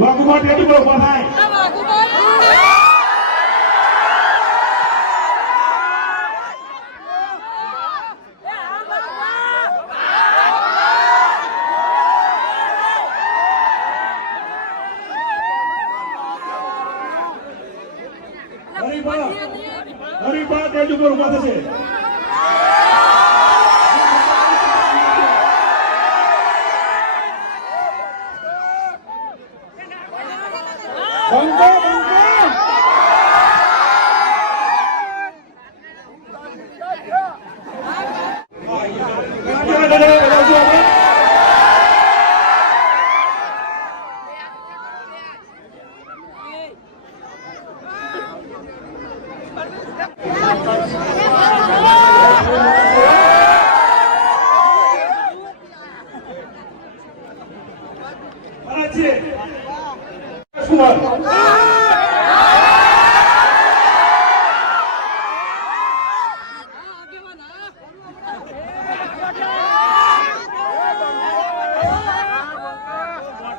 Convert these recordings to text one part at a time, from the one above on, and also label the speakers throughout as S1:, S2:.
S1: વાઘુમાં ટેટી પર ઉભા થાય હરીબા હરીબા ટેટી પર ઊભા થશે.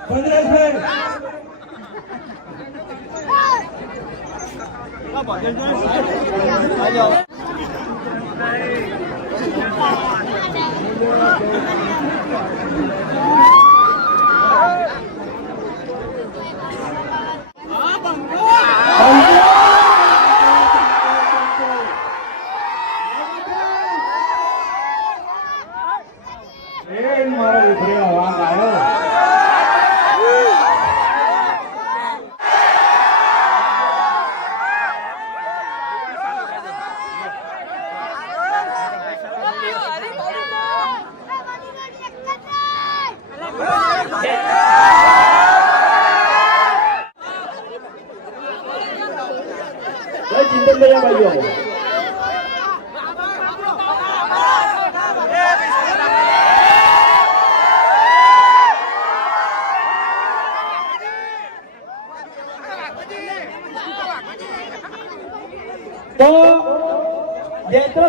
S1: 快点！快点！快点！那把这根来，抬来！快！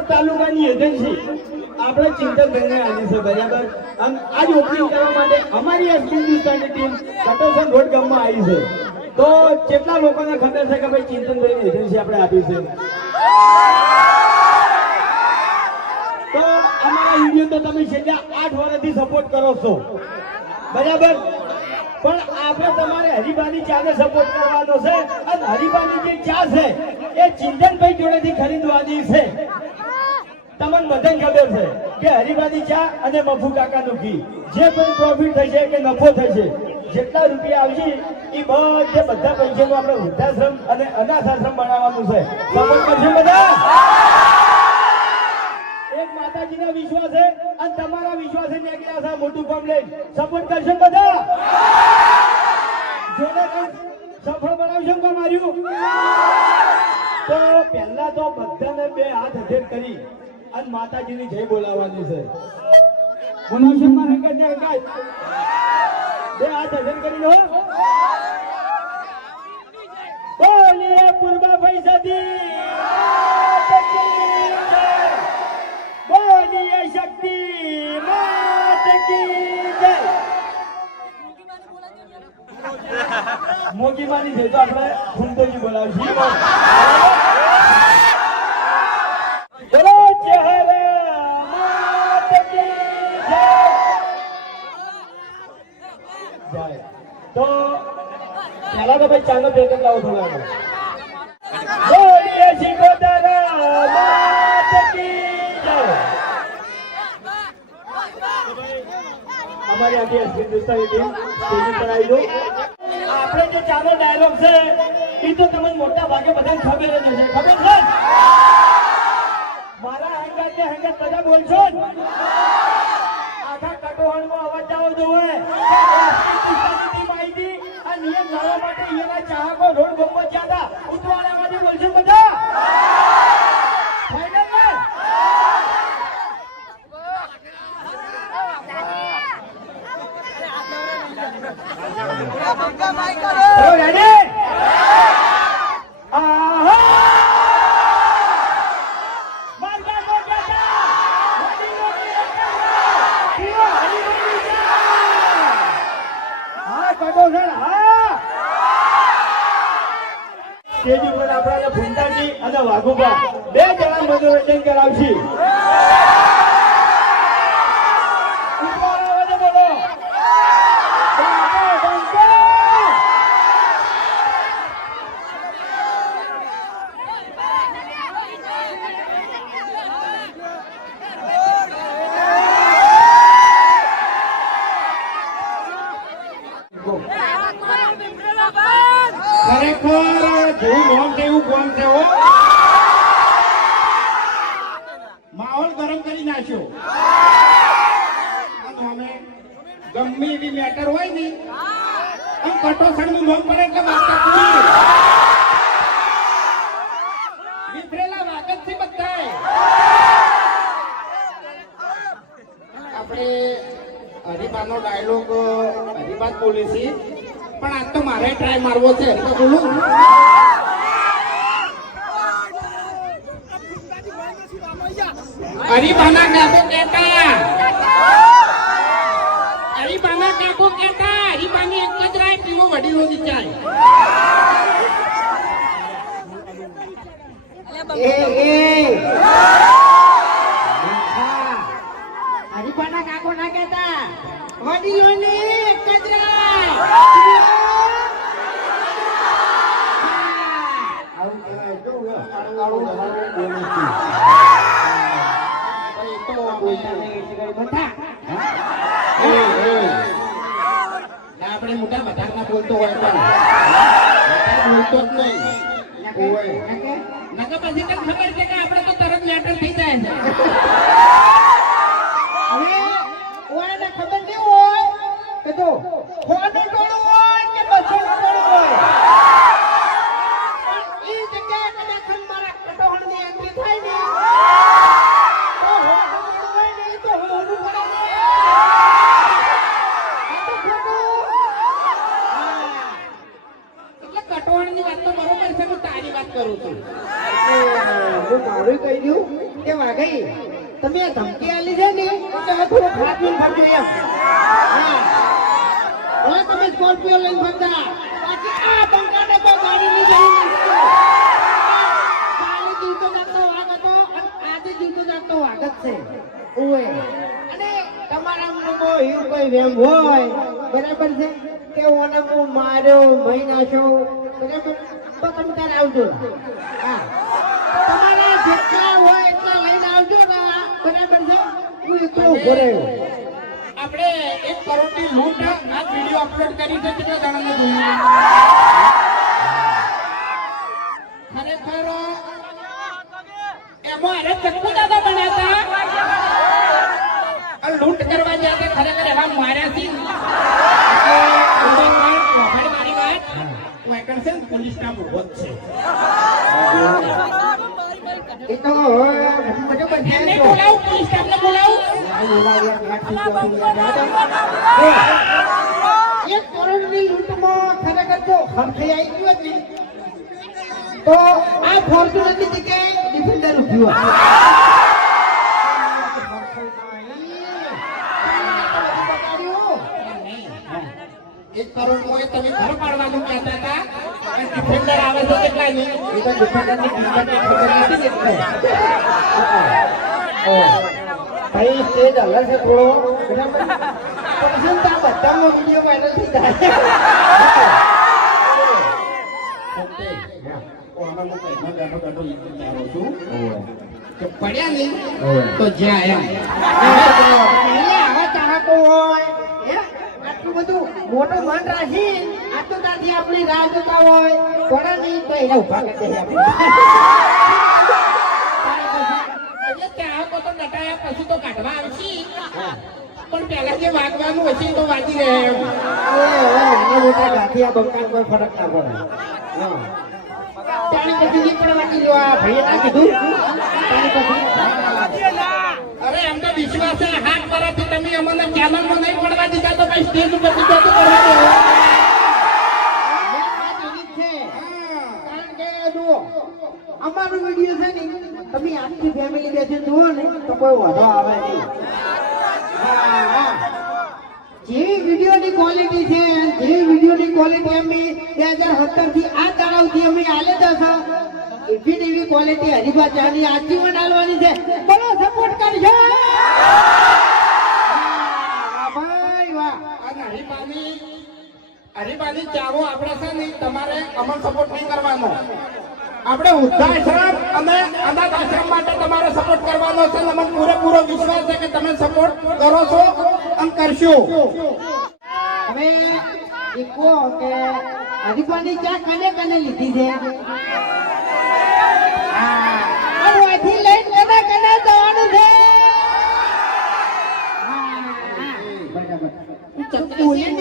S1: તાલુકાની એજન્સી આપણે ચિંતનભાઈને આવી છે, બરાબર? અને આજ ઓપનિંગ કરવા માટે અમારી એસપી હિન્દુસ્તાનની ટીમ કટોસન રોડ ગામમાં આવી છે. તો કેટલા લોકોને ખબર છે કે ભાઈ ચિંતનભાઈની એજન્સી આપણે આપી છે? તો અમારા વીડિયો તો તમે છેલ્લા આઠ વર્ષથી સપોર્ટ કરો છો. બરાબર? પણ આપણે તમારે હરિભાની ચાને સપોર્ટ કરવાનો છે અને હરિભાની જે ચા છે, એ ચિંતનભાઈ જોડેથી ખરીદવાની છે. તમને બધાને ખબર છે કે હરિભાની ચા અને મફુ કાકાનું ઘી. જે પણ પ્રોફિટ થશે કે નફો થશે, જેટલા રૂપિયા આવશે એ બધે બધા પૈસાનું આપણે વૃદ્ધાશ્રમ અને અનાથ આશ્રમ બનાવવાનું છે. સમજ કરશે બધા. એક માતાજીના વિશ્વાસ છે અને તમારા વિશ્વાસે નીકળ્યા છે મોટું કામ લઈ સપોર્ટ કરશો બધા. અને માતાજીની જય બોલાવવાની છે. મારા હંગાત ને હંગાત બે હાથ અધેર કરી લો. બોલીએ પૂર્વા પૈસાથી બોલીએ શક્તિ. માત કી જય. મોગી છે તો આપણે સુંદરજી બોલાવીશું બોલો ચહેરે માત કી જય જય તો પહેલા ભાઈ ચાલો પેકેટ લાવો થોડા માત કી અમારી આખી હિન્દુસ્તાની ટીમ સ્ટેજ પર આવી દો આપણે જે ચાલો ડાયલોગ છે, એ તો તમને મોટા ભાગે બધાને ખબર જ હશે. ખબર છે? મારા હંગાત ને હંગાત બધા બોલશો લાવવા માટે અહીંયાના ચાહકો રોડ ઉતવાળા બોલશો બધા. સ્ટેજ ઉપર આપણા ફૂંટાજી અને વાઘુબા બે જણા મનોરંજન કરાવશે ઉપર અવાજે બોલો. બંકો, બંકો.
S2: ખરેખર જેવું નોમ છે એવું કોમ છે હો માહોલ ગરમ કરી નાખ્યો આ નોમે ગમે એવી મેટર હોય ને આમ કટોસણનું નોમ પડે એટલે વાર્તા પૂરી વિફરેલા વાગત છે બધાય આપણે હરિબાનો ડાયલોગ હરિબાદ બોલે પણ આજ તો મારે ટ્રાય મારવો છે. તો બોલું. કાકો કાકો કહેતા હરિબાની એક જ રાય પીવો વડીલો ની
S3: એ હરીફાના કાકો ના કેતા વડીલોની બોલતો
S2: હોય પણ. બોલતો જ નહીં. ઓય. નકર પછી તને ખબર છે કે આપણે તો તરત લેટર થઈ જાય છે.
S3: હવે ઓયાને ખબર કેવું હોય? કે જો ફોન ટોળું હોય કે બસો ટોળું હોય પણ ઈ જગ્યાએ કદાચ મારા કટોહણની એન્ટ્રી થાય ને તો હોનું ટોળું હોય ને ઈ તો હોનું પડે ને આ તો ખોટું. હા.
S2: એટલે કટવાણની વાત તો બરોબર છે હું તારી વાત કરું છું
S3: હું મારું કહી દઉં કે વાઘઈ તમે ધમકી આલી છે ને થોડું ખાતું ફરજો એમ હવે તમે સ્કોર્પિયો લઈને ફરતા. બાકી આ બંકાને કોઈ ગાડી ની જઈ જીવતો જાગતો વાઘ હતો અને આજે જીવતો જાગતો વાઘ છે. ઓય અને તમારા મનમાં એવું કોઈ વેમ હોય, બરાબર છે, કે ઓને હું માર્યો, મહી નાખ્યો, બરાબર? તો તમે તારે આવજો. હા. તમારા જેટલા એકલો ઊભો
S2: આપણે એક કરોડની લૂંટ આ વીડિયો અપલોડ કરી છે કેટલા જણાને જોયું? ખરેખર એમાં અરે ચક્કુ દાદા બનાતા લૂંટ કરવા ગયા તે ખરેખર એવા માર્યા છે. ને પોલીસ જ છે.
S3: એ તો બધું
S2: પોલીસ સ્ટાફને બોલાવું
S3: એક ખરેખર જો હરખઈ આવી ગયું તો આ ફોર્ચ્યુનરની જગ્યાએ ડિફેન્ડર ઉભ્યું
S2: એક કરોડ હોય તમે ઘર પાડવાનું કહેતા ડિફેન્ડર આવે તો કેટલા નહીં.
S3: એ તો ડિફેન્ડરની કિંમતની ખબર નથી ને એટલે. ઓ, ભાઈ સ્ટેજ અલગ છે થોડો. પણ તો આ બધાનો વીડિયો વાયરલ થઈ જાય.
S2: પડ્યા નહીં તો જ્યાં એમ.
S3: આવા ચાહકો હોય હે? આટલું બધું મોટું મન રાખી આ તો ત્યાંથી આપણી રાહ જોતા હોય થોડા નહીં તો એને ઊભા કરી દઈએ આપણે.
S2: પછી તો કાઢવા આવશે. પણ પેલા જે વાગવાનું હશે તો વાગી રહે
S3: ગાંઠી આ બંકાને કોઈ ફરક ના પડે. પાણી પછી જે પણ વાગી લો આ ભાઈએ ના કીધું? પાણી પછી
S2: અરે તો વિશ્વાસ છે હાથ પરથી તમે અમને ચેનલમાં નહીં પડવા દીધા તો ભાઈ સ્ટેજ ઉપર દીધા તો કરવા દો
S3: મેં વાત એવી જ છે કારણ કે જુઓ અમારું વીડિયો છે ને, તમે આખી ફેમિલી બેસીને જુઓ ને, તો કોઈ વાંધો આવે નહીં. વીડિયો ની ક્વોલિટી છે જેવી વિડીયોની ક્વોલિટી અમે બે હજાર સત્તરથી આ તળાવથી અમે આલે દસ એવી એવી ક્વોલિટી હરીફા ચાની આજીવન આલવાની છે. બોલો સપોર્ટ કરજો. ભાઈ, વાહ.
S2: અને હરિબાની હરિબાની ચાવો આપણે છે ને તમારે અમલ સપોર્ટ નહીં કરવાનો. આપણે વૃદ્ધાશ્રમ અને અનાથ આશ્રમ માટે તમારો સપોર્ટ કરવાનો છે અને મને પૂરેપૂરો વિશ્વાસ છે કે તમે સપોર્ટ કરો છો અને કરશો.
S3: હવે એ કહો કે હરીફાની ચા કને કને લીધી છે? અહીંથી લઈને કને કને જવાનું છે.
S2: તું એમ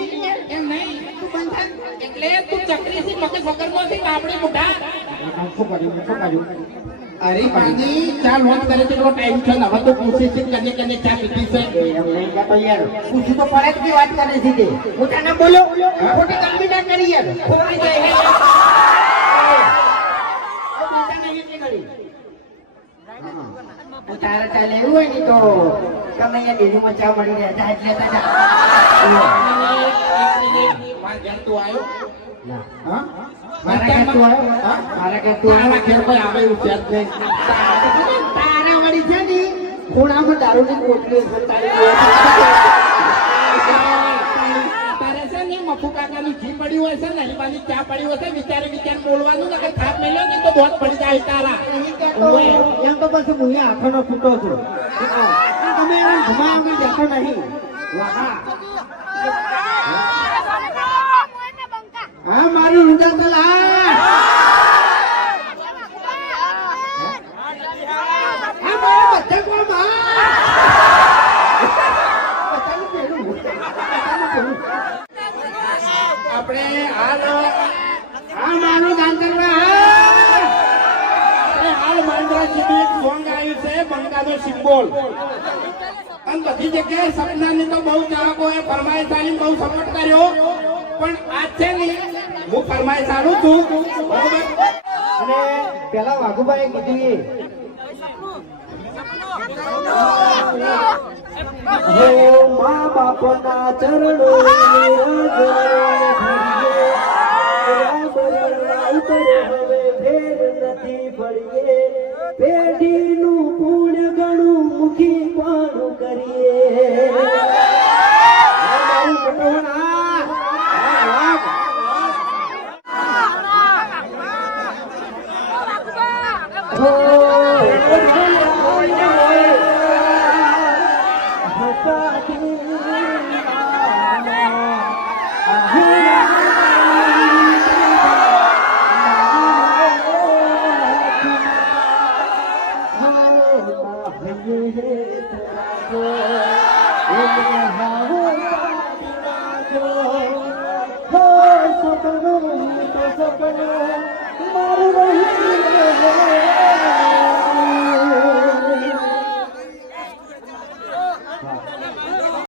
S2: નહીં તું બંધન એટલે તું ચકરી છે મગજ વગરમાંથી કાપડી મોઢા અરે પાણી ચા લોન કરે છે એટલો ટાઈમ છે હવે તો પૂછે છે કને કને ચા પીધી છે
S3: યાર પૂછ્યું તો પડે જ વાત કરે છે તે બોલો ખોટી કલમી ના કરી યાર ખોટી જાય તારે ચાલે એવું હોય ને તો તમે અહીંયા ડેરીમાં ચા મળી રહ્યા જા એટલે તા
S2: તું
S3: ના.
S2: હા
S3: મારા ઘેર તું આવ્યો? મારા ઘેર તું
S2: તારા ઘેર કોઈ આવે એવું છે જ નહીં.
S3: તારા વાળી છે ને ખૂણામાં દારૂની કોટલી છે તારે
S2: છે ને મફુ કાકાની ઘી પડી હોય છે ને હરીબાની ચા પડી હોય છે વિચારે વિચાર બોલવાનું ને કે થાપ મેલ્યો ને તો બોધ પડી જાય તારા.
S3: એમ તો પછી હું આંખોનો છૂટો છું. તમે એમ ઘુમા જતો નહીં. વાહ. હા મારું રુદા તો હા હા મારા બધા કોમ હા બધાનું પહેલું. બધાનું પહેલું.
S2: આપણે હાલ
S3: હા મારું દાન કરવા હા
S2: આપણે હાલ માંડવા સુધી એક સોંગ આવ્યું છે બંકાનો સિમ્બોલ અને બધી જગ્યાએ સપનાની તો બહુ ચાહકોએ ફરમાઈશ આલીને બહુ સપોર્ટ કર્યો. પણ આજ છે ને હું ફરમાઈશ આલું છું. બરોબર?
S3: અને પેલા વાઘુભાઈ કીધું. મા બાપના ચરણો પેઢીનું પુણ્ય ઘણું મુખી પણ કરીએ?